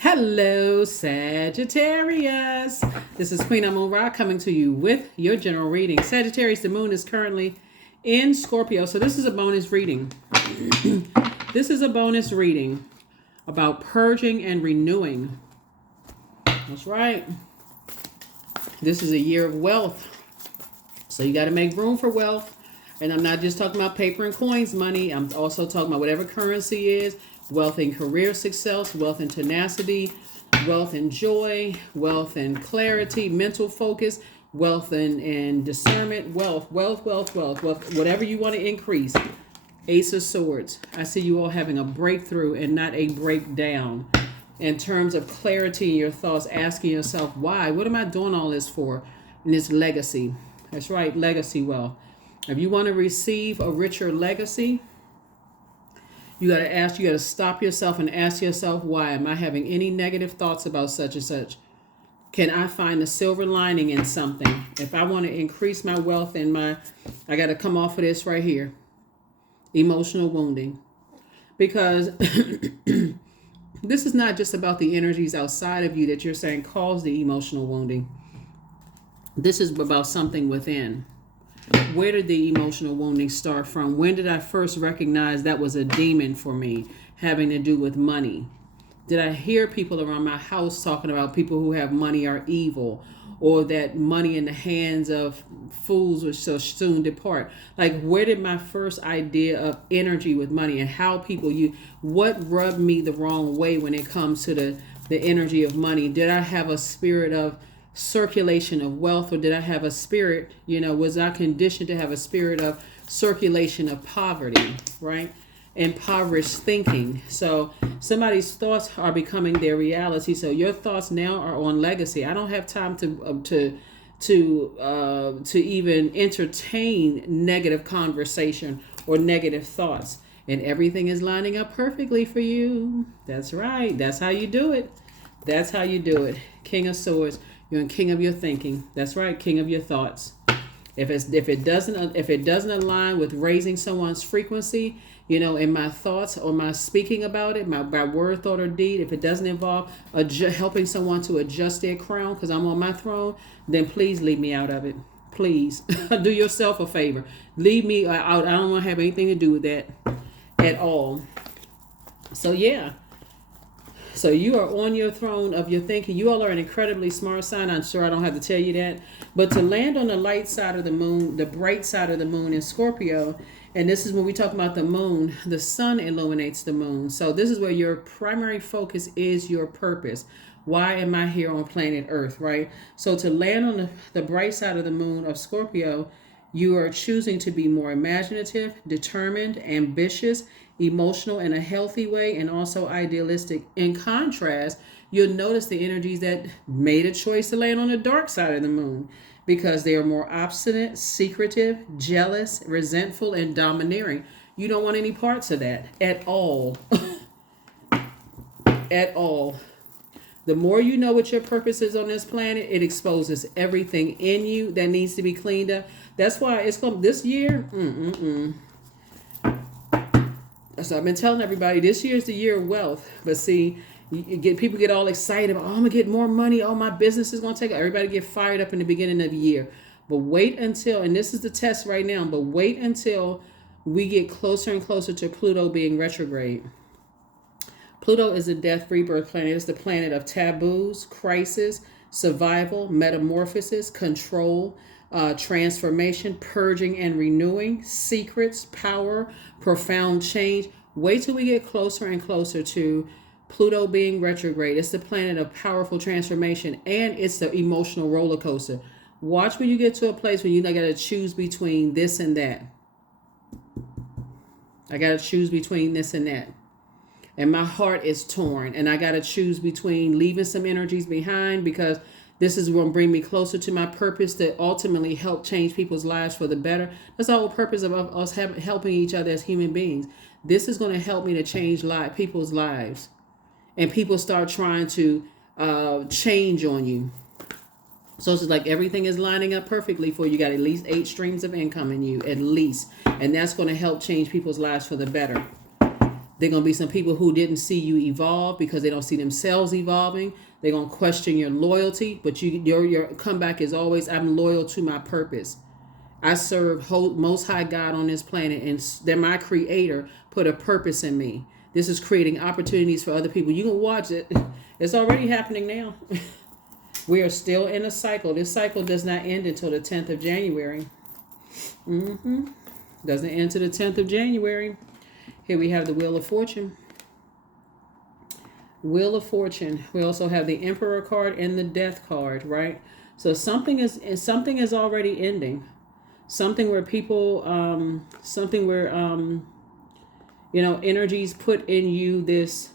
Hello, Sagittarius. This is Queen Amun Ra coming to you with your general reading. Sagittarius, the moon is currently in Scorpio, so this is a bonus reading. This is a bonus reading about purging and renewing. That's right. This is a year of wealth, so you got to make room for wealth. And I'm not just talking about paper and coins money. I'm also talking about whatever currency is. Wealth and career success, wealth and tenacity, wealth and joy, wealth and clarity, mental focus, wealth and discernment, wealth, whatever you want to increase. Ace of Swords. I see you all having a breakthrough and not a breakdown. In terms of clarity in your thoughts, asking yourself, why? What am I doing all this for? And it's legacy. That's right, legacy wealth. If you want to receive a richer legacy, you got to stop yourself and ask yourself, why am I having any negative thoughts about such and such? Can I find a silver lining in something? If I want to increase my wealth and I got to come off of this right here. Emotional wounding. Because this is not just about the energies outside of you that you're saying cause the emotional wounding. This is about something within. Where did the emotional wounding start from? When did I first recognize that was a demon for me, having to do with money? Did I hear people around my house talking about people who have money are evil, or that money in the hands of fools will so soon depart? Like, where did my first idea of energy with money and how people what rubbed me the wrong way when it comes to the energy of money? Did I have a spirit of circulation of wealth, or did I have a spirit, was I conditioned to have a spirit of circulation of poverty, right? Impoverished thinking. So somebody's thoughts are becoming their reality. So your thoughts now are on legacy. I don't have time to even entertain negative conversation or negative thoughts. And everything is lining up perfectly for you. That's right. That's how you do it. That's how you do it. King of Swords. You're in king of your thinking. That's right, king of your thoughts. If it doesn't align with raising someone's frequency, in my thoughts or my speaking about it, by word, thought, or deed, if it doesn't involve helping someone to adjust their crown because I'm on my throne, then please leave me out of it. Please do yourself a favor. Leave me out. I don't want to have anything to do with that at all. So yeah. So you are on your throne of your thinking. You all are an incredibly smart sign. I'm sure I don't have to tell you that. But to land on the light side of the moon, the bright side of the moon in Scorpio, and this is when we talk about the moon, the sun illuminates the moon. So this is where your primary focus is your purpose. Why am I here on planet Earth, right? So to land on the bright side of the moon of Scorpio, you are choosing to be more imaginative, determined, ambitious, emotional in a healthy way, and also idealistic. In contrast, you'll notice the energies that made a choice to land on the dark side of the moon because they are more obstinate, secretive, jealous, resentful, and domineering. You don't want any parts of that at all. At all. The more you know what your purpose is on this planet, it exposes everything in you that needs to be cleaned up. That's why it's going this year. So I've been telling everybody this year is the year of wealth. But see, people get all excited about, I'm going to get more money. Oh, my business is going to take it. Everybody get fired up in the beginning of the year. But wait until, and this is the test right now, but wait until we get closer and closer to Pluto being retrograde. Pluto is a death rebirth planet. It's the planet of taboos, crisis, survival, metamorphosis, control, transformation, purging and renewing, secrets, power, profound change. Wait till we get closer and closer to Pluto being retrograde. It's the planet of powerful transformation, and it's the emotional roller coaster. Watch when you get to a place where you got to choose between this and that. I got to choose between this and that. And my heart is torn, and I got to choose between leaving some energies behind because this is going to bring me closer to my purpose to ultimately help change people's lives for the better. That's the whole purpose of us helping each other as human beings. This is going to help me to change people's lives. And people start trying to change on you. So it's like everything is lining up perfectly for you. You got at least 8 streams of income in you, at least. And that's going to help change people's lives for the better. There going to be some people who didn't see you evolve because they don't see themselves evolving. They're going to question your loyalty, but your comeback is always, I'm loyal to my purpose. I serve Most High God on this planet, and that my Creator put a purpose in me. This is creating opportunities for other people. You can watch it. It's already happening now. We are still in a cycle. This cycle does not end until the 10th of January. Doesn't end until the 10th of January. Here we have the Wheel of Fortune. Wheel of Fortune. We also have the Emperor card and the Death card, right? So something is already ending. Something where people, energies put in you this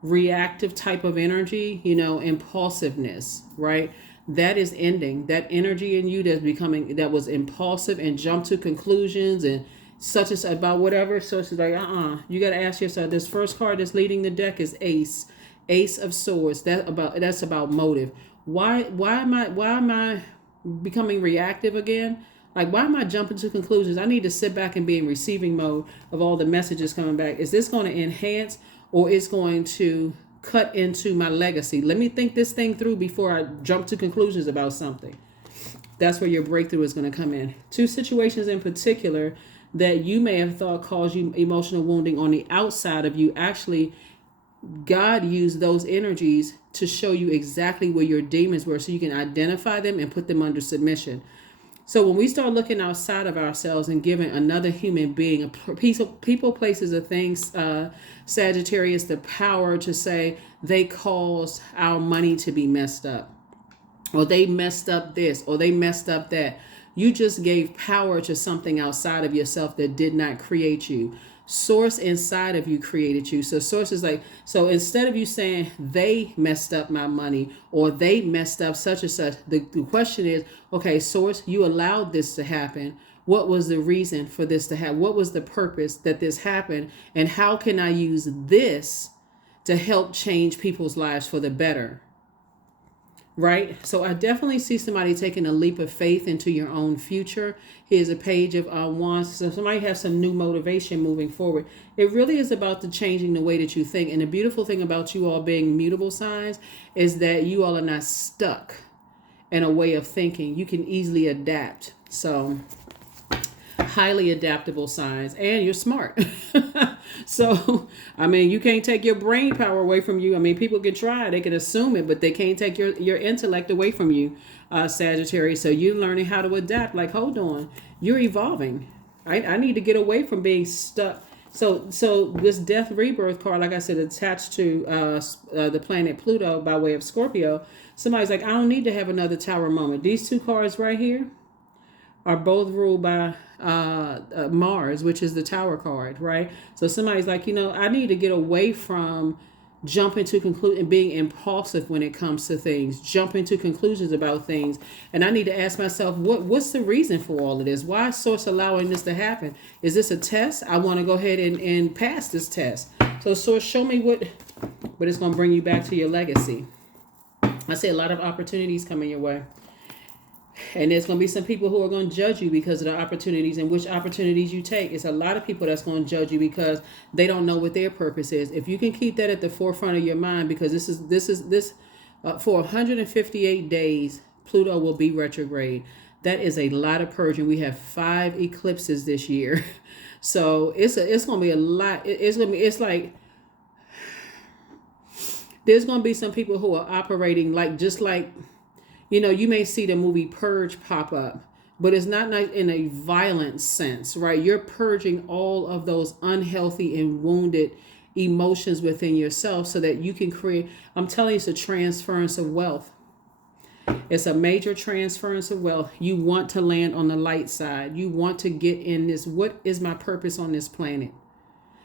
reactive type of energy, impulsiveness, right? That is ending. That energy in you that was impulsive and jumped to conclusions and such as about whatever. So it's like, you got to ask yourself, this first card that's leading the deck is Ace of Swords. That's about motive. Why am I becoming reactive again? Like, why am I jumping to conclusions? I need to sit back and be in receiving mode of all the messages coming back. Is this going to enhance or is going to cut into my legacy? Let me think this thing through before I jump to conclusions about something. That's where your breakthrough is going to come in. Two situations in particular that you may have thought caused you emotional wounding on the outside of you. Actually, God used those energies to show you exactly where your demons were so you can identify them and put them under submission. So when we start looking outside of ourselves and giving another human being, a piece of people, places, or things, Sagittarius, the power to say they caused our money to be messed up, or they messed up this, or they messed up that. You just gave power to something outside of yourself that did not create you. Source inside of you created you. So source is like, so instead of you saying they messed up my money or they messed up such and such, the question is, okay, source, you allowed this to happen. What was the reason for this to happen? What was the purpose that this happened? And how can I use this to help change people's lives for the better? Right? So I definitely see somebody taking a leap of faith into your own future. Here's a page of wands. So somebody has some new motivation moving forward. It really is about the changing the way that you think. And the beautiful thing about you all being mutable signs is that you all are not stuck in a way of thinking. You can easily adapt. So highly adaptable signs, and you're smart. So, I mean, you can't take your brain power away from you. I mean, people can try, they can assume it, but they can't take your intellect away from you, Sagittarius. So you're learning how to adapt. Like, hold on, you're evolving. I need to get away from being stuck. So this Death Rebirth card, like I said, attached to the planet Pluto by way of Scorpio. Somebody's like, I don't need to have another Tower moment. These two cards right here are both ruled by Mars, which is the Tower card, right? So somebody's like, I need to get away from jumping to conclude and being impulsive when it comes to things, jumping to conclusions about things. And I need to ask myself, what's the reason for all of this? Why is Source allowing this to happen? Is this a test? I want to go ahead and pass this test. So Source, show me what it's going to bring you back to your legacy. I see a lot of opportunities coming your way. And there's going to be some people who are going to judge you because of the opportunities and which opportunities you take. It's a lot of people that's going to judge you because they don't know what their purpose is. If you can keep that at the forefront of your mind, because this for 158 days, Pluto will be retrograde. That is a lot of purging. We have 5 eclipses this year. So it's going to be a lot. It's like there's going to be some people who are operating just like, you may see the movie Purge pop up, but it's not in a violent sense, right? You're purging all of those unhealthy and wounded emotions within yourself so that you can create, I'm telling you, it's a transference of wealth. It's a major transference of wealth. You want to land on the light side. You want to get in this, what is my purpose on this planet?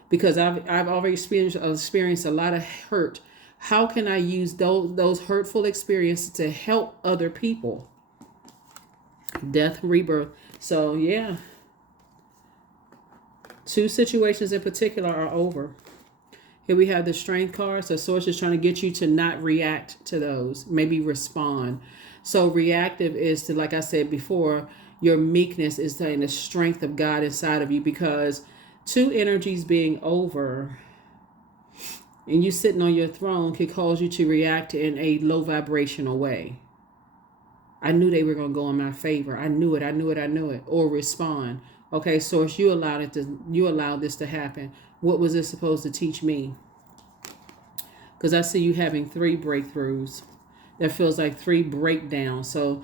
Because I've already experienced a lot of hurt. How can I use those hurtful experiences to help other people? Death, rebirth. So yeah, 2 situations in particular are over. Here we have the Strength card. So Source is trying to get you to not react to those, maybe respond. So reactive is to, like I said before, your meekness is in the strength of God inside of you, because 2 energies being over, and you sitting on your throne could cause you to react in a low vibrational way. I knew they were going to go in my favor. I knew it. I knew it. I knew it. Or respond. Okay, source, you allowed this to happen. What was this supposed to teach me? Because I see you having 3 breakthroughs. That feels like 3 breakdowns. So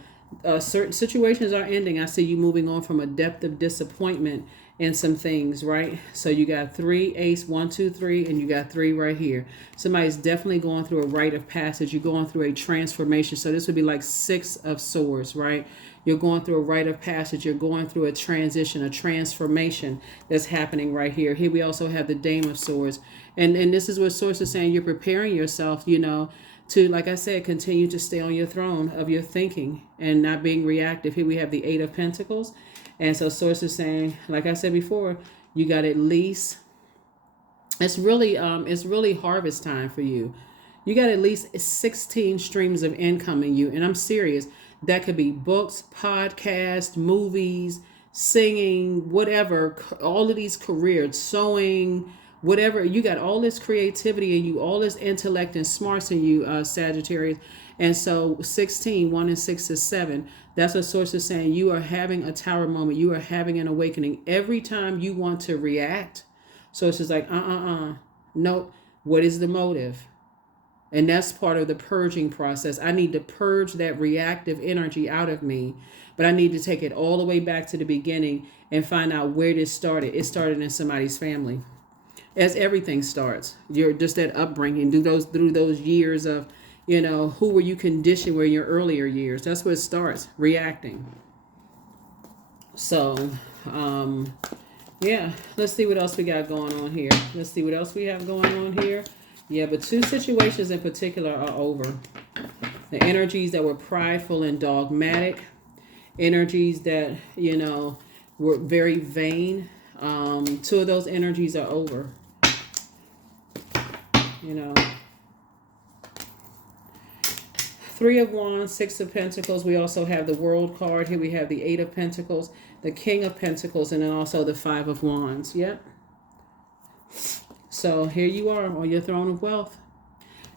certain situations are ending. I see you moving on from a depth of disappointment in some things, right? So you got 3, ace, 1, 2, 3, and you got 3 right here. Somebody's definitely going through a rite of passage. You're going through a transformation. So this would be like 6 of swords, right? You're going through a rite of passage. You're going through a transition, a transformation that's happening right here. Here we also have the Dame of Swords. And this is what Source is saying. You're preparing yourself, to, like I said, continue to stay on your throne of your thinking and not being reactive. Here we have the 8 of Pentacles. And so Source is saying, like I said before, you got at least, it's really harvest time for you. You got at least 16 streams of income in you. And I'm serious. That could be books, podcasts, movies, singing, whatever, all of these careers, sewing, whatever. You got all this creativity in you, all this intellect and smarts in you, Sagittarius. And so 16, 1 and 6 is 7. That's what Source is saying. You are having a tower moment. You are having an awakening. Every time you want to react, Source is like, nope. What is the motive? And that's part of the purging process. I need to purge that reactive energy out of me, but I need to take it all the way back to the beginning and find out where this started. It started in somebody's family. As everything starts, you're just that upbringing, through those years of, who were you conditioned were in your earlier years? That's where it starts, reacting. So, yeah, let's see what else we got going on here. Let's see what else we have going on here. Yeah, but 2 situations in particular are over. The energies that were prideful and dogmatic, energies that, were very vain. 2 of those energies are over. 3 of Wands, 6 of Pentacles. We also have the World card. Here we have the 8 of Pentacles, the King of Pentacles, and then also the 5 of Wands. Yep. So here you are on your throne of wealth.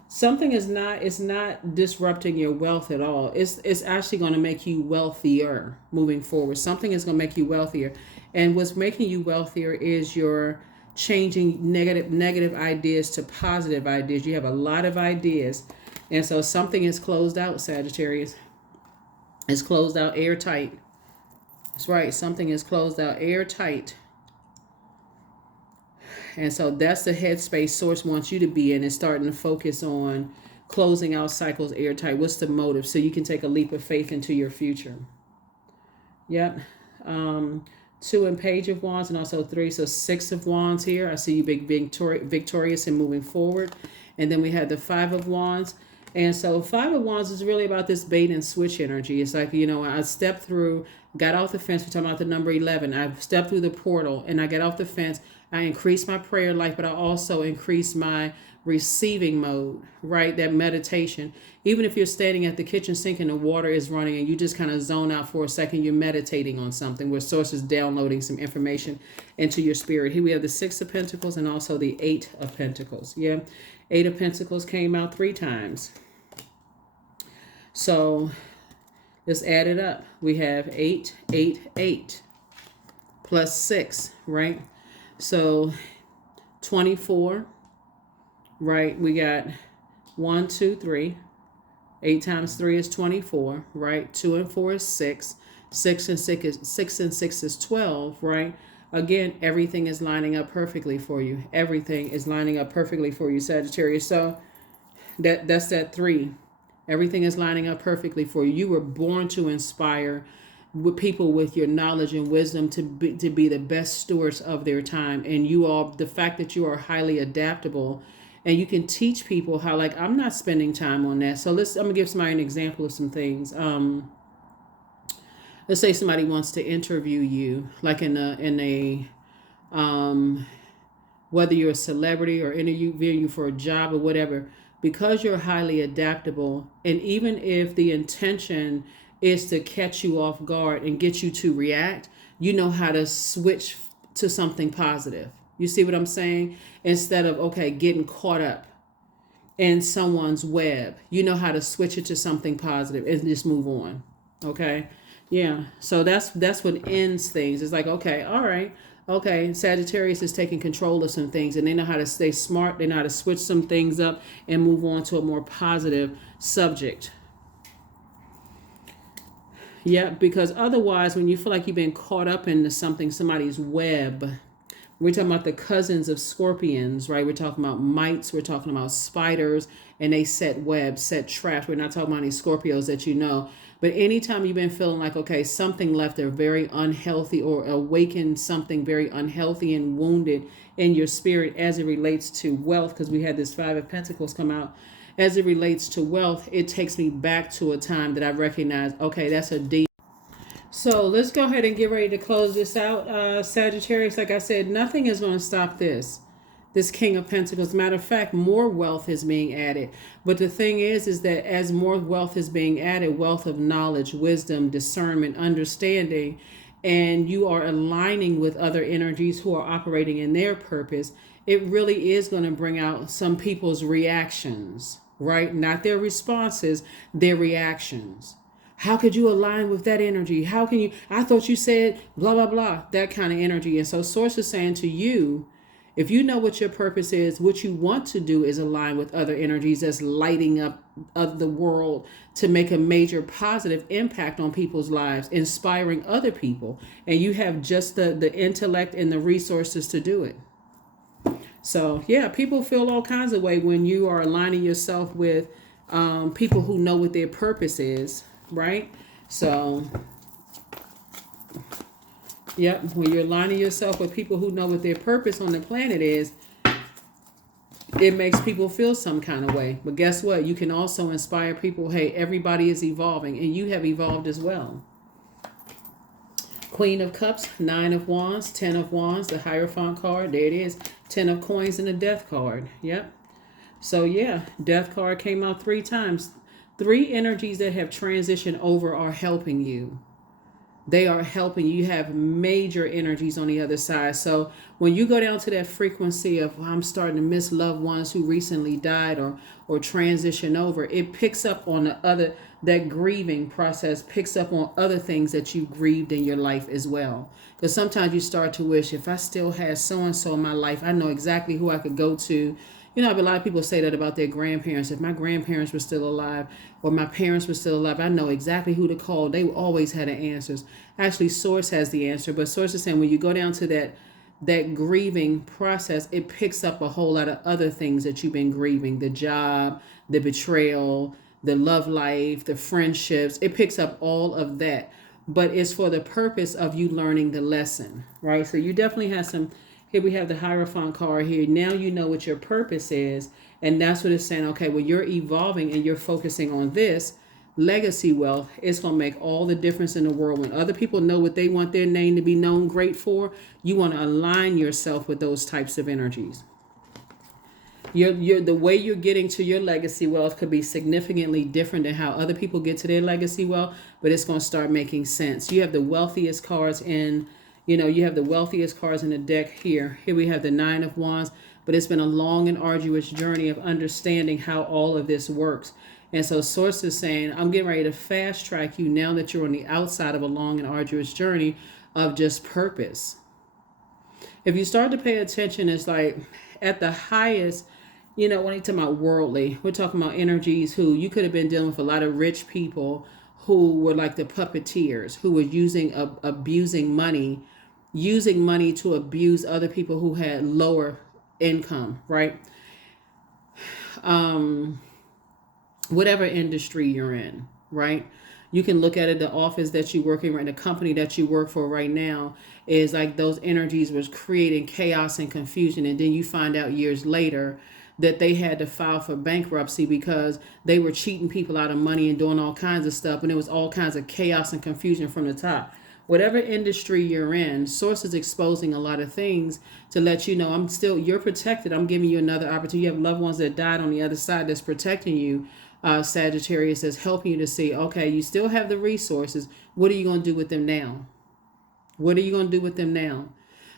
Something is not disrupting your wealth at all. It's actually going to make you wealthier moving forward. Something is going to make you wealthier. And what's making you wealthier is your changing negative ideas to positive ideas. You have a lot of ideas. And so something is closed out, Sagittarius. It's closed out airtight. That's right. Something is closed out airtight. And so that's the headspace Source wants you to be in, and starting to focus on closing out cycles airtight. What's the motive? So you can take a leap of faith into your future. Yep. 2 and Page of Wands, and also 3. So 6 of Wands here. I see you being victorious and moving forward. And then we had the 5 of Wands. And so 5 of Wands is really about this bait and switch energy. It's like, I stepped through, got off the fence. We're talking about the number 11. I stepped through the portal and I got off the fence. I increased my prayer life, but I also increased my receiving mode, right? That meditation. Even if you're standing at the kitchen sink and the water is running and you just kind of zone out for a second, you're meditating on something where Source is downloading some information into your spirit. Here we have the 6 of Pentacles and also the 8 of Pentacles. Yeah. 8 of Pentacles came out 3 times. So let's add it up. We have 8, 8, 8 plus 6, right? So 24, right? We got 1, 2, 3. 8 times 3 is 24, right? 2 and 4 is 6. 6 and 6 is 12, right? Again, everything is lining up perfectly for you. Everything is lining up perfectly for you, Sagittarius. So that's that 3. Everything is lining up perfectly for you. You were born to inspire with people with your knowledge and wisdom to be the best stewards of their time. And the fact that you are highly adaptable and you can teach people how, like, I'm not spending time on that. So I'm gonna give somebody an example of some things. Let's say somebody wants to interview you, like in a whether you're a celebrity or interviewing you for a job or whatever, because you're highly adaptable. And even if the intention is to catch you off guard and get you to react, you know how to switch to something positive. You see what I'm saying? Instead of, getting caught up in someone's web. You know how to switch it to something positive and just move on. Okay. Yeah. So that's what ends things. It's like, okay, all right. Okay, Sagittarius is taking control of some things, and they know how to stay smart. They know how to switch some things up and move on to a more positive subject. Yeah, because otherwise, when you feel like you've been caught up into something, somebody's web, we're talking about the cousins of scorpions, right? We're talking about mites, we're talking about spiders, and they set webs, set traps. We're not talking about any Scorpios that you know. But anytime you've been feeling like, okay, something left there very unhealthy, or awakened something very unhealthy and wounded in your spirit as it relates to wealth, because we had this Five of Pentacles come out. As it relates to wealth, it takes me back to a time that I recognize, okay, that's a deep. So let's go ahead and get ready to close this out. Sagittarius, like I said, nothing is going to stop this King of Pentacles. Matter of fact, more wealth is being added. But the thing is that as more wealth is being added, wealth of knowledge, wisdom, discernment, understanding, and you are aligning with other energies who are operating in their purpose, it really is going to bring out some people's reactions, right? Not their responses, their reactions. How could you align with that energy? How can you? I thought you said blah, blah, blah, that kind of energy. And so Source is saying to you, if you know what your purpose is, what you want to do is align with other energies that's lighting up of the world to make a major positive impact on people's lives, inspiring other people. And you have just the intellect and the resources to do it. So, yeah, people feel all kinds of way when you are aligning yourself with people who know what their purpose is, right? So, yep, when you're aligning yourself with people who know what their purpose on the planet is, it makes people feel some kind of way. But guess what? You can also inspire people, hey, everybody is evolving, and you have evolved as well. Queen of Cups, Nine of Wands, Ten of Wands, the Hierophant card. There it is. Ten of Coins and the Death card. Yep. So, yeah, Death card came out 3 times. 3 energies that have transitioned over are helping you. They are helping you. You have major energies on the other side. So when you go down to that frequency of I'm starting to miss loved ones who recently died or transition over, it picks up on the other, that grieving process picks up on other things that you grieved in your life as well. Because sometimes you start to wish, if I still had so-and-so in my life, I know exactly who I could go to. You know, a lot of people say that about their grandparents. If my grandparents were still alive or my parents were still alive, I know exactly who to call. They always had the answers. Actually, Source has the answer. But Source is saying when you go down to that grieving process, it picks up a whole lot of other things that you've been grieving. The job, the betrayal, the love life, the friendships. It picks up all of that. But it's for the purpose of you learning the lesson, right? So you definitely have some... Here we have the Hierophant card here. Now you know what your purpose is. And that's what it's saying. Okay, well, you're evolving and you're focusing on this legacy wealth. It's going to make all the difference in the world. When other people know what they want their name to be known great for, you want to align yourself with those types of energies. The way you're getting to your legacy wealth could be significantly different than how other people get to their legacy wealth, but it's going to start making sense. You have the wealthiest cards in... you have the wealthiest cards in the deck here. Here we have the Nine of Wands, but it's been a long and arduous journey of understanding how all of this works. And so Source is saying, I'm getting ready to fast track you now that you're on the outside of a long and arduous journey of just purpose. If you start to pay attention, it's like at the highest, when you're talking about worldly, we're talking about energies who you could have been dealing with a lot of rich people who were like the puppeteers, who were abusing money to abuse other people who had lower income, right? Whatever industry you're in, right? You can look at it, the office that you work in, right? The company that you work for right now is like those energies was creating chaos and confusion. And then you find out years later that they had to file for bankruptcy because they were cheating people out of money and doing all kinds of stuff. And it was all kinds of chaos and confusion from the top. Whatever industry you're in, Source is exposing a lot of things to let you know you're protected. I'm giving you another opportunity. You have loved ones that died on the other side that's protecting you. Sagittarius is helping you to see, okay, you still have the resources. What are you going to do with them now? What are you going to do with them now?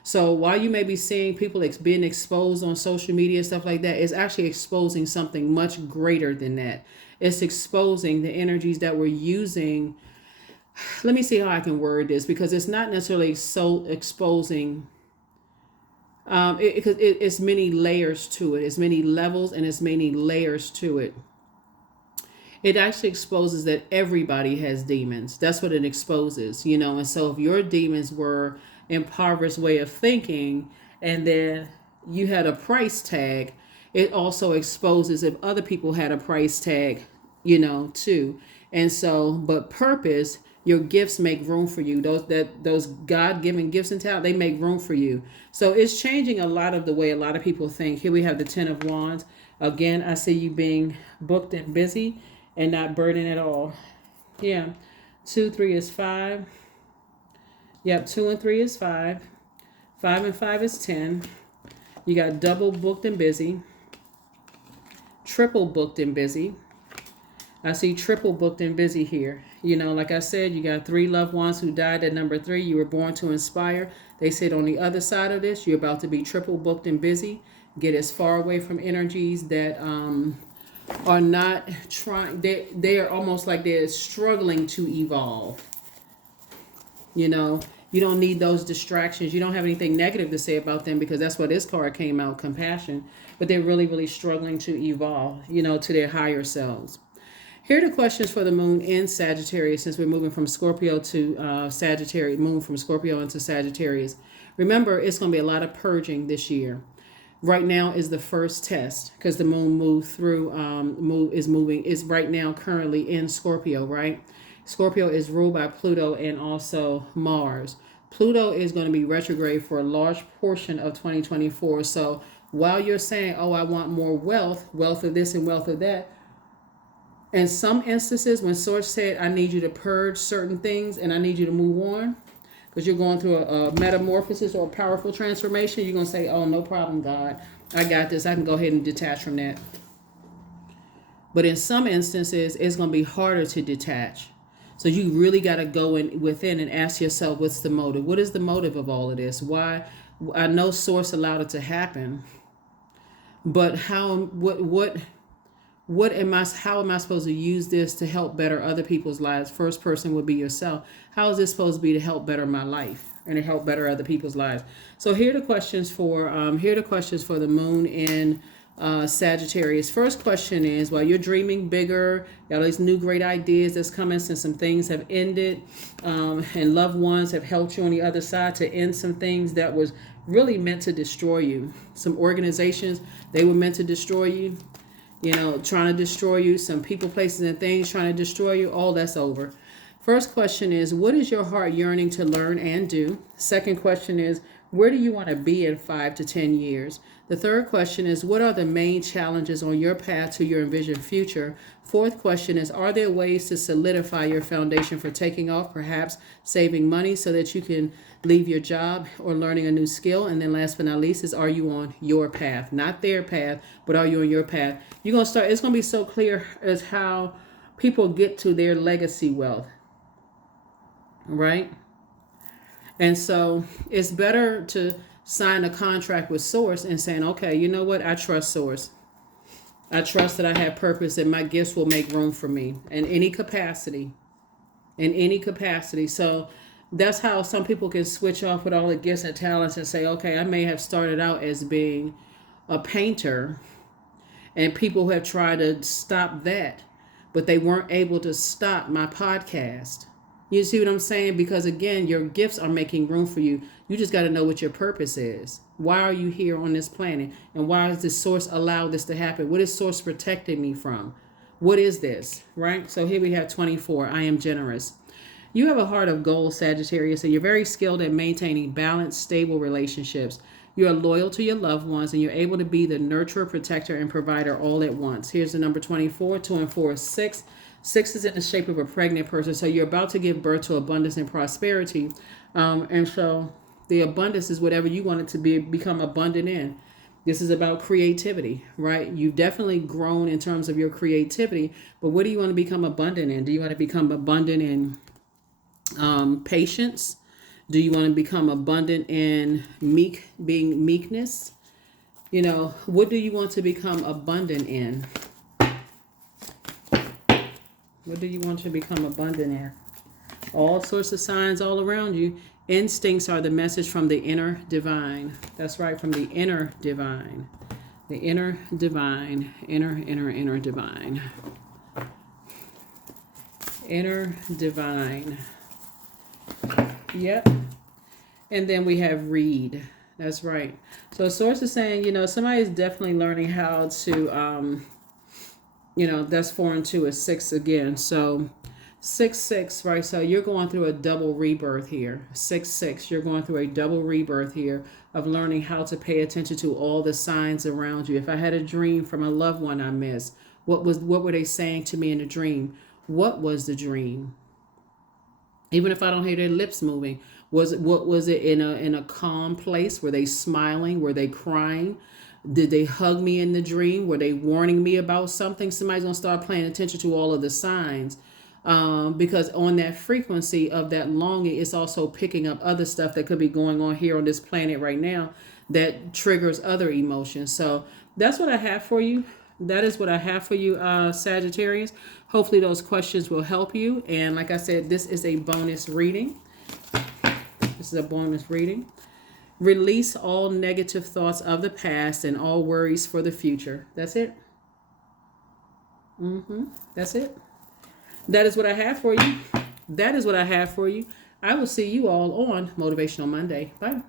So while you may be seeing people being exposed on social media and stuff like that, it's actually exposing something much greater than that. It's exposing the energies that we're using. Let me see how I can word this, because it's not necessarily so exposing. It's many layers to it. It's many levels and it's many layers to it. It actually exposes that everybody has demons. That's what it exposes, you know. And so if your demons were impoverished way of thinking, and then you had a price tag, it also exposes if other people had a price tag, you know, too. And so, but purpose, your gifts make room for you. Those God-given gifts and talent, they make room for you. So it's changing a lot of the way a lot of people think. Here we have the Ten of Wands. Again, I see you being booked and busy and not burdened at all. Yeah. 2, 3 is 5. Yep, 2 and 3 is 5. 5 and 5 is 10. You got double booked and busy. Triple booked and busy. I see triple booked and busy here. You know, like I said, you got 3 loved ones who died at number 3. You were born to inspire. They said on the other side of this, you're about to be triple booked and busy. Get as far away from energies that are not trying. They are almost like they're struggling to evolve. You know, you don't need those distractions. You don't have anything negative to say about them, because that's why this card came out, compassion. But they're really, really struggling to evolve, you know, to their higher selves. Here are the questions for the moon in Sagittarius, since we're moving from Scorpio to Sagittarius, moon from Scorpio into Sagittarius. Remember, it's going to be a lot of purging this year. Right now is the first test, because the moon is right now currently in Scorpio, right? Scorpio is ruled by Pluto and also Mars. Pluto is going to be retrograde for a large portion of 2024. So while you're saying, oh, I want more wealth of this and wealth of that, in some instances, when Source said, I need you to purge certain things and I need you to move on, because you're going through a metamorphosis or a powerful transformation, you're going to say, oh, no problem, God. I got this. I can go ahead and detach from that. But in some instances, it's going to be harder to detach. So you really got to go within and ask yourself, what's the motive? What is the motive of all of this? Why? I know Source allowed it to happen, but how am I supposed to use this to help better other people's lives? First person would be yourself. How is this supposed to be to help better my life and to help better other people's lives? So here are the questions for the moon in Sagittarius. First question is, while you're dreaming bigger, got all these new great ideas that's coming since some things have ended, and loved ones have helped you on the other side to end some things that was really meant to destroy you. Some organizations, they were meant to destroy you. You know, trying to destroy you, some people, places, and things trying to destroy you, all that's over. First question is, what is your heart yearning to learn and do? Second question is, where do you want to be in 5 to 10 years? The third question is, what are the main challenges on your path to your envisioned future? Fourth question is, are there ways to solidify your foundation for taking off, perhaps saving money so that you can leave your job or learning a new skill? And then last but not least is, are you on your path? Not their path, but are you on your path? You're going to start, it's going to be so clear as how people get to their legacy wealth, right? And so it's better to sign a contract with Source and saying, okay, you know what? I trust Source. I trust that I have purpose and my gifts will make room for me in any capacity. So that's how some people can switch off with all the gifts and talents and say, okay, I may have started out as being a painter, and people have tried to stop that, but they weren't able to stop my podcast. You see what I'm saying? Because again, your gifts are making room for you. You just got to know what your purpose is. Why are you here on this planet? And why does this Source allow this to happen? What is Source protecting me from? What is this? Right? So here we have 24. I am generous. You have a heart of gold, Sagittarius, and you're very skilled at maintaining balanced, stable relationships. You are loyal to your loved ones, and you're able to be the nurturer, protector, and provider all at once. Here's the number 24. 2 and 4 is 6. 6 is in the shape of a pregnant person. So you're about to give birth to abundance and prosperity. And so the abundance is whatever you want it to become abundant in. This is about creativity, right? You've definitely grown in terms of your creativity, but what do you want to become abundant in? Do you want to become abundant in patience? Do you want to become abundant in being meekness? You know, what do you want to become abundant in? What do you want to become abundant in? All sorts of signs all around you. Instincts are the message from the inner divine. That's right, from the inner divine. The inner divine. Inner divine. Inner divine. Yep. And then we have read. That's right. So source is saying, you know, somebody is definitely learning how to, you know, that's 4 and 2 is 6 again. So 6, right? So you're going through a double rebirth here. 6, you're going through a double rebirth here of learning how to pay attention to all the signs around you. If I had a dream from a loved one I missed, what were they saying to me in the dream? What was the dream? Even if I don't hear their lips moving, what was it in a calm place? Were they smiling? Were they crying? Did they hug me in the dream? Were they warning me about something? Somebody's gonna start paying attention to all of the signs, because on that frequency of that longing, it's also picking up other stuff that could be going on here on this planet right now that triggers other emotions. So that's what I have for you. That is what I have for you, Sagittarius. Hopefully those questions will help you. And like I said, this is a bonus reading. This is a bonus reading. Release all negative thoughts of the past and all worries for the future. That's it. That's it. That is what I have for you. That is what I have for you. I will see you all on Motivational Monday. Bye.